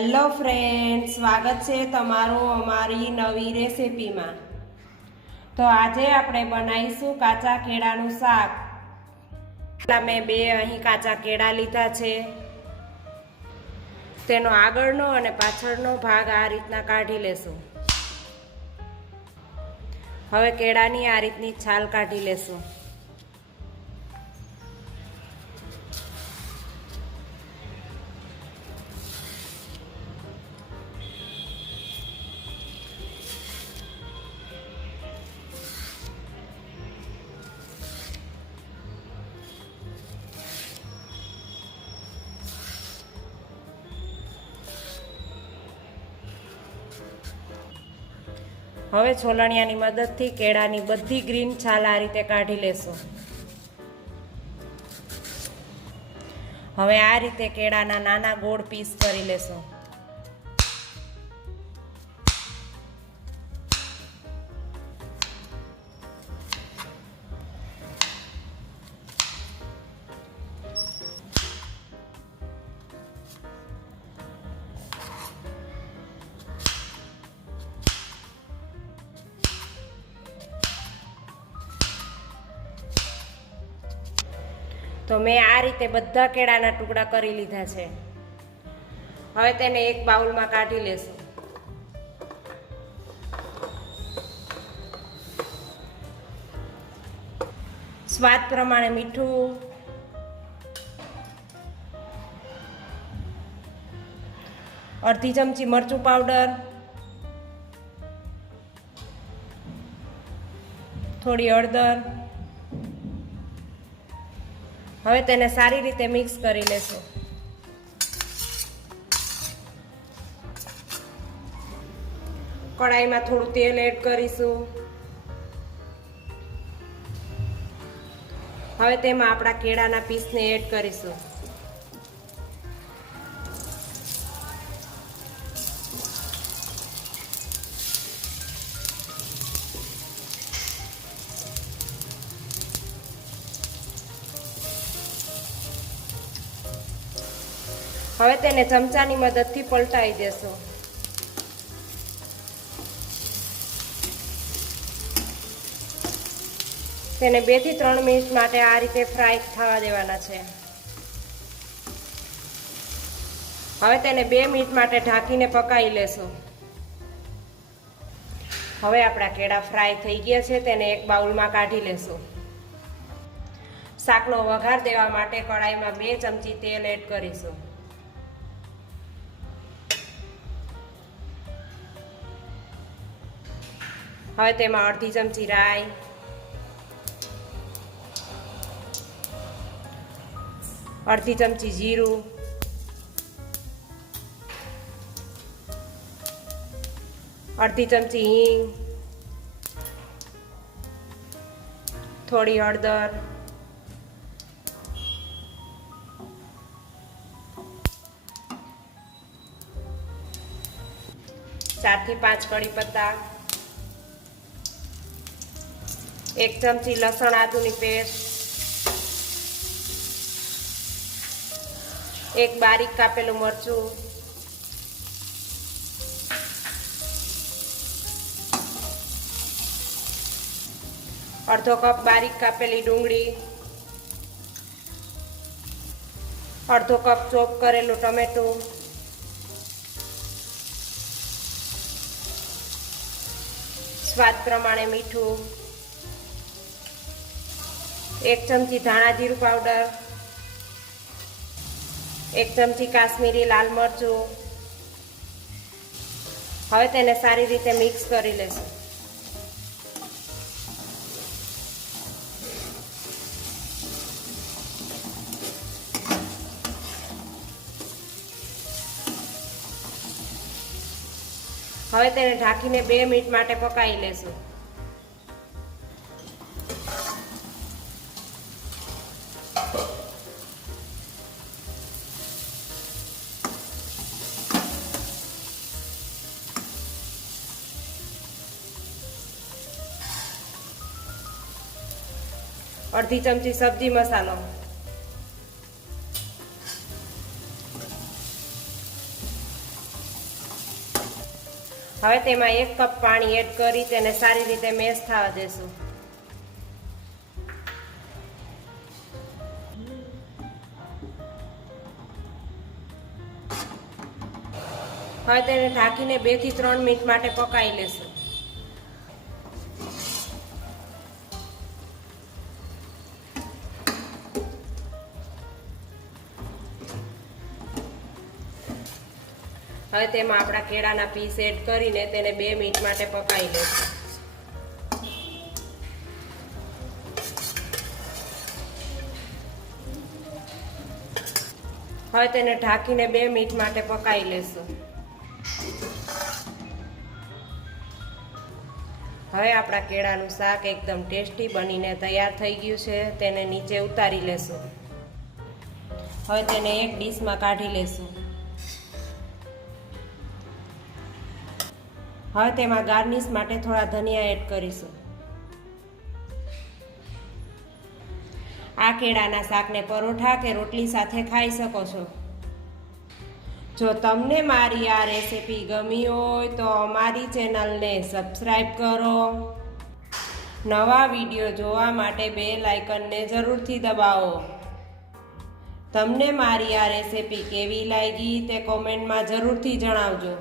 Hello friend, સ્વાગત છે તમારું અમારી નવી રેસિપીમાં। તો આજે આપણે બનાવીશું કાચા કેળાનું શાક। મેં બે અહીં કાચા કેળા લીધા છે। તેનો આગળનો અને પાછળનો ભાગ આ રીતના કાઢી લેશું। હવે કેળાની આ રીતની છાલ કાઢી લેશું। હવે છોલણિયાની મદદથી કેળાની બધી ગ્રીન છાલ આ રીતે કાઢી લેશું। હવે આ રીતે કેળાના નાના ગોળ પીસ કરી લેશું। તો મેં આ રીતે બધા કેળાના ટુકડા કરી લીધા છે। હવે તેને એક બાઉલમાં કાઢી લેશું। સ્વાદ પ્રમાણે મીઠું, અડધી ચમચી મરચું પાવડર, થોડી હળદર। હવે તેને સારી રીતે મિક્સ કરી લેશું। કઢાઈમાં થોડું તેલ એડ કરીશું। હવે તેમાં આપણા કેળાના પીસને એડ કરીશું। હવે તેને ચમચાની મદદથી પલટાવી દેશું। તેને 2 થી 3 મિનિટ માટે આ રીતે ફ્રાય થવા દેવાના છે। હવે તેને 2 મિનિટ માટે ઢાંકીને પકાવી લેશું। હવે આપણા કેળા ફ્રાય થઈ ગયા છે, તેને એક બાઉલમાં કાઢી લેશું। શાકનો વઘાર દેવા માટે કઢાઈમાં 2 ચમચી તેલ એડ કરીશું। હવે તેમાં અડધી ચમચી રાઈ, અડધી ચમચી જીરું, અડધી ચમચી હિંગ, થોડી હળદર, 4 થી 5 કળી પત્તા, 1 ચમચી લસણ આદુની પેસ્ટ, 1 બારીક કાપેલું મરચું, અડધો કપ બારીક કાપેલી ડુંગળી, અડધો કપ ચોપ કરેલું ટમેટું, સ્વાદ પ્રમાણે મીઠું, 1 ચમચી ધાણા જીરું પાવડર, 1 ચમચી કાશ્મીરી લાલ મરચું। હવે તેને સારી રીતે મિક્સ કરી લેશું। હવે તેને ઢાંકીને 2 મિનિટ માટે પકાવી લેશું। અડધી ચમચી સબ્જી મસાલો, હવે તેમાં 1 કપ પાણી એડ કરી તેને સારી રીતે મેશ થવા દેશું. હવે તેને ઢાંકીને 2 થી 3 મિનિટ માટે પકાવી લેશું. હવે તેમાં આપણા કેળાના પીસ એડ કરીને તેને 2 મિનિટ માટે પકાવી લઈશું. હવે તેને ઢાંકીને 2 મિનિટ માટે પકાવી લઈશું. હવે આપણા કેળાનું શાક એકદમ ટેસ્ટી બનીને તૈયાર થઈ ગયું છે. તેને નીચે ઉતારી લેશું. હવે તેને એક ડીશમાં કાઢી લેશું. હવે તેમાં ગાર્નિશ માટે થોડા ધનિયા એડ કરીશું. આ કેળાના શાકને પરોઠા કે રોટલી સાથે ખાઈ શકો છો. જો તમને મારી આ રેસીપી ગમી હોય તો અમારી ચેનલને સબસ્ક્રાઈબ કરો. નવા વિડીયો જોવા માટે બેલ આઇકનને જરૂરથી દબાવો. તમને મારી આ રેસીપી કેવી લાગી તે કોમેન્ટમાં જરૂરથી જણાવજો.